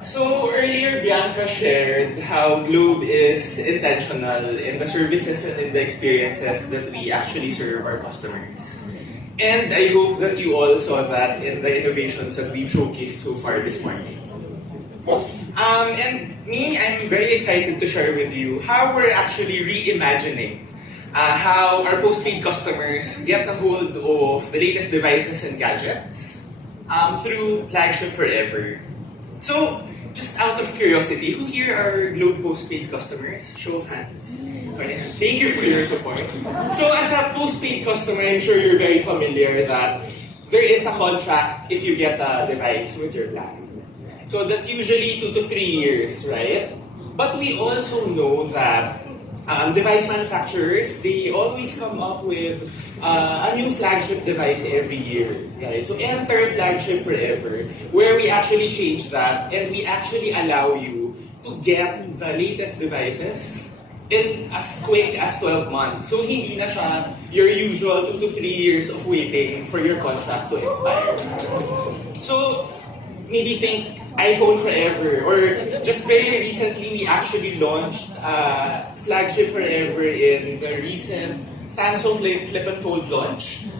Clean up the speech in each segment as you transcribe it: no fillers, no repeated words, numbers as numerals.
So earlier, Bianca shared how Globe is intentional in the services and in the experiences that we actually serve our customers. And I hope that you all saw that in the innovations that we've showcased so far this morning. And me, I'm very excited to share with you how we're actually reimagining how our postpaid customers get a hold of the latest devices and gadgets through Flagship Forever. So, just out of curiosity, who here are Globe postpaid customers? Show of hands. Okay. Thank you for your support. So, as a postpaid customer, I'm sure you're very familiar that there is a contract if you get a device with your plan. So, that's usually 2 to 3 years, right? But we also know that device manufacturers, they always come up with a new flagship device every year, right? So enter Flagship Forever, where we actually change that and we actually allow you to get the latest devices in as quick as 12 months. So hindi na siya your usual 2 to 3 years of waiting for your contract to expire. So maybe think iPhone Forever, or just very recently we actually launched Flagship Forever in the recent Samsung Flip and Fold launch.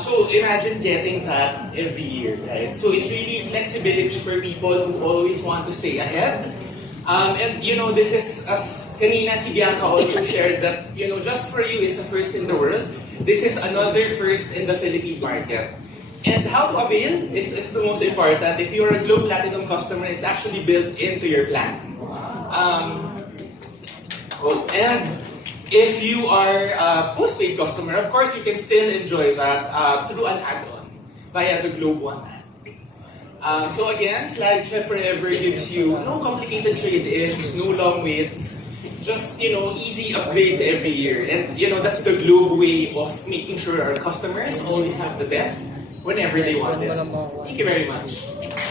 So imagine getting that every year, right? So it's really flexibility for people who always want to stay ahead. And you know, this is, as kanina si Bianca also shared that, you know, Just For You is a first in the world. This is another first in the Philippine market. And how to avail is the most important. If you're a Globe Platinum customer, it's actually built into your plan. And if you are a postpaid customer, of course, you can still enjoy that through an add-on via the Globe One app. So again, Flagship Forever gives you no complicated trade-ins, no long waits, just, you know, easy upgrades every year. And, you know, that's the Globe way of making sure our customers always have the best whenever they want it. Thank you very much.